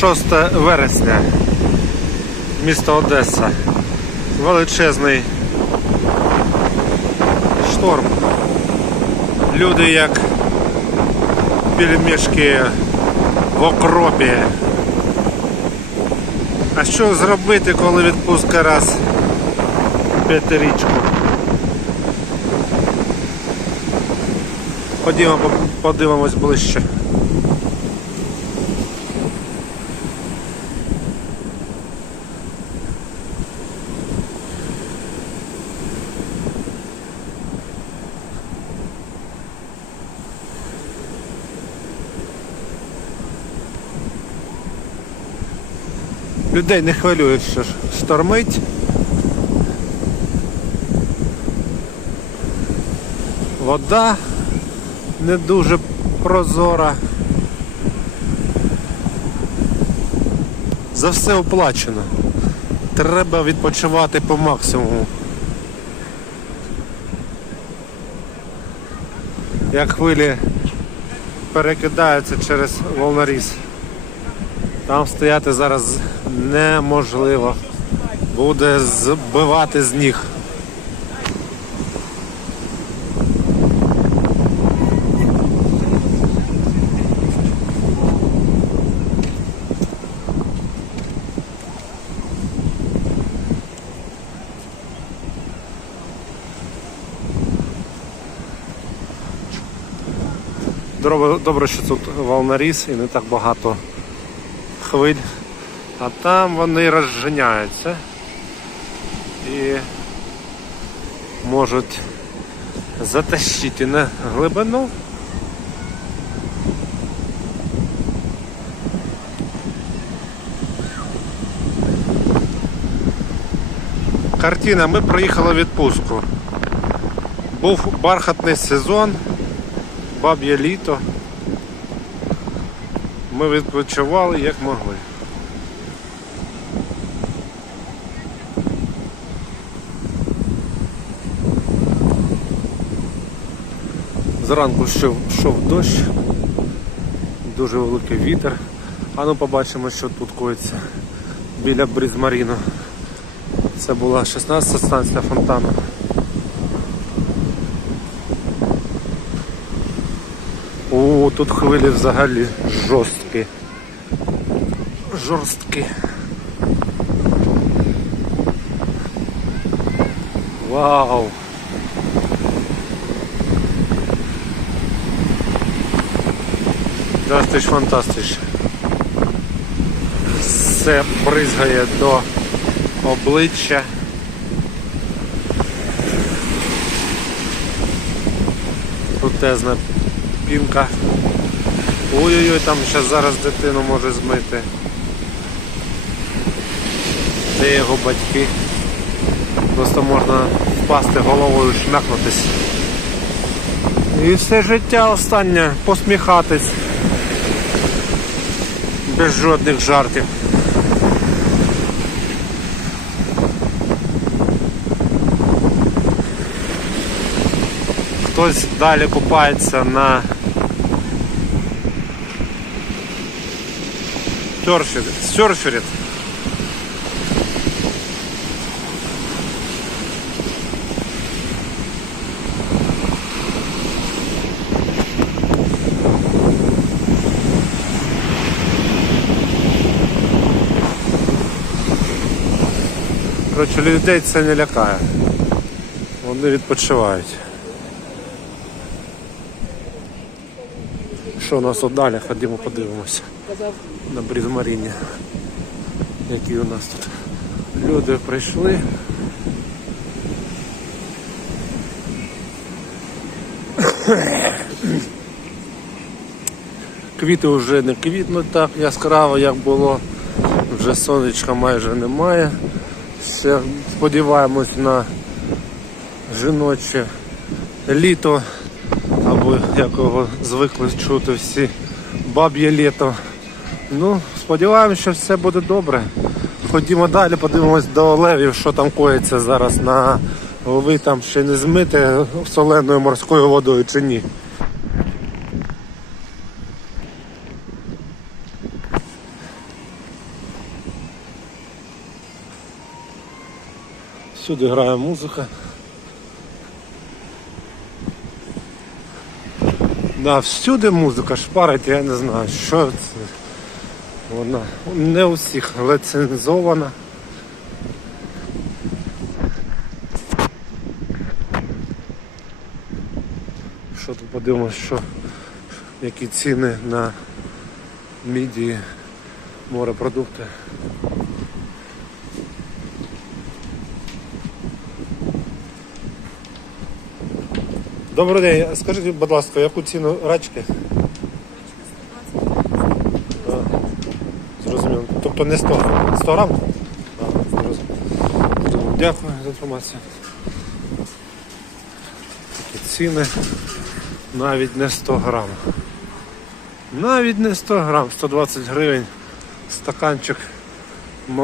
6 вересня, місто Одеса. Величезний шторм. Люди як пельмешки в окропі. А що зробити, коли відпустка раз п'ятирічку? Ходімо, подивимось ближче. Людей не хвилює, що ж штормить. Вода не дуже прозора. За все оплачено. Треба відпочивати по максимуму. Як хвилі перекидаються через волноріз. Там стояти зараз неможливо. Буде збивати з ніг. Добре, що тут волноріз і не так багато хвиль. А там вони розженяються і можуть затащити на глибину. Картина, ми проїхали в відпустку. Був бархатний сезон, баб'є літо. Ми відпочивали як могли. Зранку йшов, йшов дощ, дуже великий вітер. А ну побачимо, що тут коїться біля Брізмаріну. Це була 16 станція фонтану. Тут хвилі взагалі жорсткі. Жорсткі. Вау! Дастиш фантастич. Все бризгає до обличчя. Крутезна пінка. Ой-ой-ой, там ще зараз дитину може змити. Де його батьки? Просто можна впасти головою, шмякнутись. І все життя останнє посміхатись. Без жодних жартів. Хтось далі купається на серфері. серфері. Коротше, людей це не лякає. Вони відпочивають. Що у нас тут далі? Ходімо подивимося. На Брізмаріні. Які у нас тут люди прийшли. Квіти вже не квітнуть так яскраво, як було. Вже сонечка майже немає. Ще сподіваємось на жіноче літо, ви як його звикли чути всі баб'є літо. Ну, Сподіваємося, що все буде добре. Ходімо далі, подивимось до левів що там коїться зараз на ви там ще не змите соленою морською водою чи ні. Всюди грає музика. Да, всюди музика шпарить, я не знаю, що це. Вона не у всіх лицензована. Що тут подивимось, що які ціни на мідії морепродукти. Добрий день, скажіть, будь ласка, яку ціну рачки? А, Зрозуміло. Тобто не 100 грам? 100 грам? А, зрозуміло. Дякую за інформацію. Такі ціни. Навіть не 100 грам. Навіть не 100 грам, 120 гривень стаканчик